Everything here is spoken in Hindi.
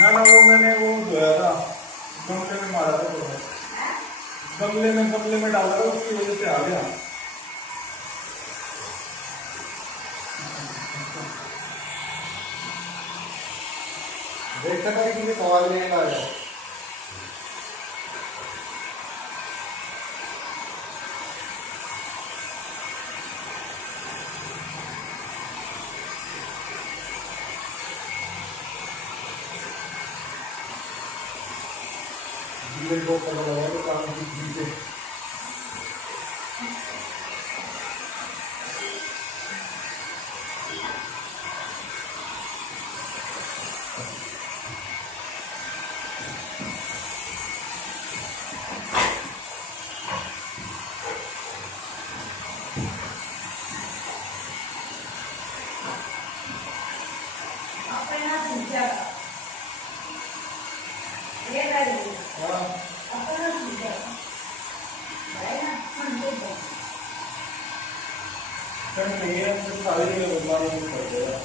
ना ना वो मैंने वो धोया था, गमले में मारा था तो गमले में डाला था, उसकी वजह से आ गया। देखता था कि सवाल नहीं आ रहा है। जीवन को पता लगा तो काम की चीजें नहीं है, तो सारी जगह बदलाव कर देगा।